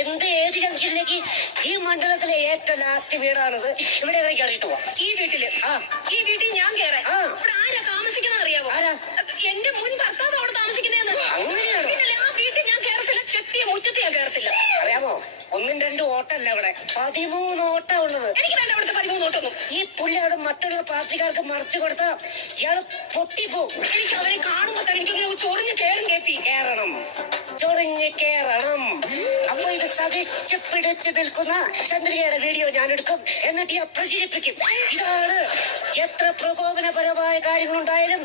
എന്ത് ഏത് ജംഗ്ഷനിലേക്ക്? ഈ മണ്ഡലത്തിലെ ഏറ്റവും ലാസ്റ്റ് വീടാണത്. ഇവിടെ കയറിയിട്ട് പോവാം. ഈ വീട്ടില് ഈ വീട്ടിൽ ഞാൻ കയറാൻ. ഇവിടെ ആരാ താമസിക്കുന്നത് അറിയാവോ? ആരാ? എന്റെ മുൻ ഭർത്താവ് അവിടെ താമസിക്കുന്നതെന്ന്. അങ്ങനെയാണോ? ആ വീട്ടിൽ ഞാൻ കയറത്തില്ല. ചെട്ടിയ മുറ്റത്ത് ഞാൻ കയറത്തില്ല. അറിയാമോ, 1-2 ഓട്ടല്ല ഇവിടെ 13 ഓട്ടം ഉള്ളത്. എനിക്ക് വേണ്ട അവിടുത്തെ 13 ഓട്ടൊന്നും. ഈ പുള്ളി അത് മറ്റുള്ള പാർട്ടിക്കാർക്ക് മറിച്ചു കൊടുത്ത ഇയാള് പൊട്ടിപ്പോവും. എനിക്ക് അവരെ കാണുമ്പോ തന്നെ എനിക്കൊന്ന് ചൊറിഞ്ഞ് കയറും കേപ്പി. കേറണം, ചൊറിഞ്ഞ് കേറണം. അപ്പൊ ഇത് സഹിച്ചു പിടിച്ചു നിൽക്കുന്ന ചന്ദ്രികയുടെ വീഡിയോ ഞാൻ എടുക്കും, എന്നിട്ട് ഞാൻ പ്രചരിപ്പിക്കും. ഇതാണ് എത്ര പ്രകോപനപരമായ കാര്യങ്ങളുണ്ടായാലും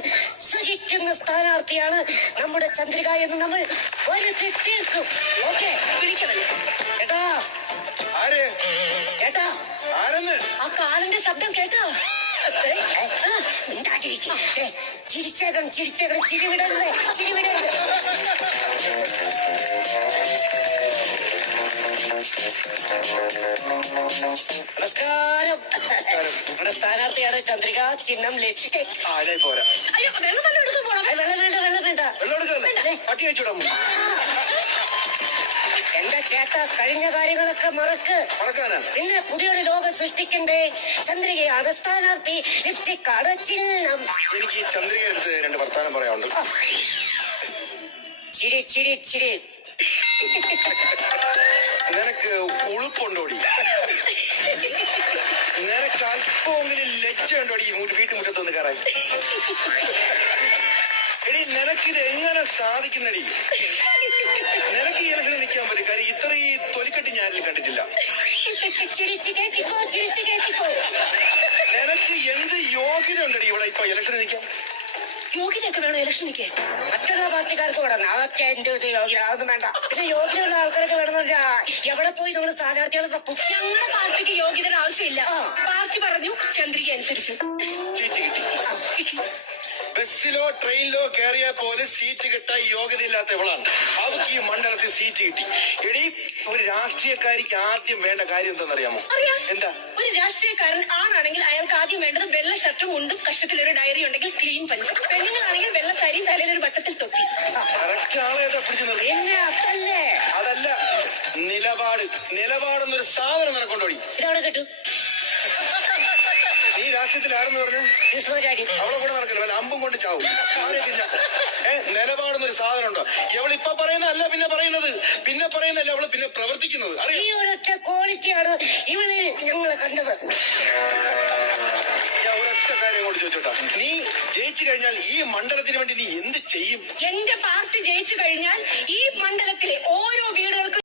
സഹിക്കുന്ന സ്ഥാനാർത്ഥിയാണ് നമ്മുടെ ചന്ദ്രിക എന്ന് നമ്മൾ വരുത്തി തീർക്കും. ഓക്കെ, വിളിക്കണല്ലേ കേട്ടാ കേട്ടാ? ആ കാലിന്റെ ശബ്ദം കേട്ടോ? ചിരിച്ചേക്കണം, ചിരിവിടരുത്. നമസ്കാരം. നമ്മുടെ സ്ഥാനാർത്ഥിയാണ് ചന്ദ്രിക, ചിഹ്നം ലക്ഷ്യ. അയ്യോ, വെള്ളം എടുക്കാൻ പോണം. വെള്ളം വേണ്ട. എന്റെ ചേട്ടാ, കഴിഞ്ഞ കാര്യങ്ങളൊക്കെ മറക്ക്. പിന്നെ പുതിയൊരു ലോകം സൃഷ്ടിക്കണ്ടേ? ചന്ദ്രികയാണ് സ്ഥാനാർത്ഥി, ലിപ്സ്റ്റിക്കാണ് ചിഹ്നം. എനിക്ക് ചന്ദ്രികടുത്ത് 2 വർത്താനം പറയാനുണ്ട്. ചിരി. നിനക്ക് ഉളുപ്പുണ്ടോടി? നിനക്ക് അല്പമെങ്കിലും ലജ്ജ ഉണ്ടോടി വീട്ടുമുറ്റത്തൊന്ന് കയറാൻ? എടി, നിനക്കിത് എങ്ങനെ സാധിക്കുന്നടി? നിനക്ക് ഈ ഇലക്ഷന് നിൽക്കാൻ പറ്റും. കാര്യം ഇത്രയും തൊലിക്കെട്ടി ഞാനിൽ കണ്ടിട്ടില്ല. നിനക്ക് എന്ത് യോഗ്യത ഉണ്ടടി ഇവിടെ ഇപ്പൊ ഇലക്ഷന് നിൽക്കാൻ? യോഗ്യതയൊക്കെ വേണം ഇലക്ഷൻ നിൽക്കാൻ. മറ്റുള്ള പാർട്ടിക്കാർക്ക് വേണം. അതൊക്കെ എന്റെ ഇത് യോഗ്യത, അതൊന്നും വേണ്ട. പിന്നെ യോഗ്യതയുള്ള ആൾക്കാരൊക്കെ വേണമെന്നില്ല. എവിടെ പോയി നമ്മൾ സ്ഥാനാർത്ഥികളെ തപ്പും? ഞങ്ങളുടെ പാർട്ടിക്ക് യോഗ്യതയുടെ ആവശ്യമില്ല. പാർട്ടി പറഞ്ഞു, ചന്ദ്രിക അനുസരിച്ച് കിട്ടി. ബസ്സിലോ ട്രെയിനിലോ കയറിയ പോലെ സീറ്റ് കിട്ടാൻ യോഗ്യതയില്ലാത്ത ഇവളാണ്. അവർക്ക് ഈ മണ്ഡലത്തിൽ സീറ്റ് കിട്ടി. എടി, ഒരു രാഷ്ട്രീയക്കാരിക്ക് ആദ്യം വേണ്ട കാര്യം എന്താണെന്നറിയാമോ? എന്താ? ഒരു രാഷ്ട്രീയക്കാരൻ ആണാണെങ്കിൽ അയാൾക്ക് ആദ്യം വേണ്ടത് വെള്ള ഷർട്ടും മുണ്ടും, കഷത്തിലൊരു ഡയറി ഉണ്ടെങ്കിൽ ക്ലീൻ പഞ്ച്. പെണ്ണുങ്ങളാണെങ്കിൽ വെള്ളക്കാരിയും തലയിലൊരു വട്ടത്തിൽ തൊപ്പി. കറക്റ്റ് ആളേട്ടാ പിടിച്ചു നിർത്തി. അതല്ല, നിലപാടെന്നൊരു സാധനം നിനക്കൊണ്ടോടി. ഇതവിടെ കിട്ടു. നീ രാഷ്ട്രീയത്തിൽ ആരെന്ന് പറഞ്ഞു? അവളെ കൂടെ നടക്കില്ല, വല്ല അമ്പും കൊണ്ട് ചാവും. അറിയത്തില്ല. നിലപാടുന്നൊരു സാധനം ഉണ്ടോ? ഇവളിപ്പൊ പറയുന്നതല്ല പിന്നെ പറയുന്നതല്ല അവള് പിന്നെ പ്രവർത്തിക്കുന്നത്. ഒരൊറ്റ ക്വാളിറ്റിയാണ് ഇവള് ഞങ്ങളെ കണ്ടത്. ഞാൻ ഒരൊറ്റ കാര്യം കൊണ്ട് ചോദിച്ചോട്ടാ, നീ ജയിച്ചു കഴിഞ്ഞാൽ ഈ മണ്ഡലത്തിന് വേണ്ടി നീ എന്ത് ചെയ്യും? എന്റെ പാർട്ടി ജയിച്ചു കഴിഞ്ഞാൽ ഈ മണ്ഡലത്തിലെ ഓരോ വീടുകൾക്കും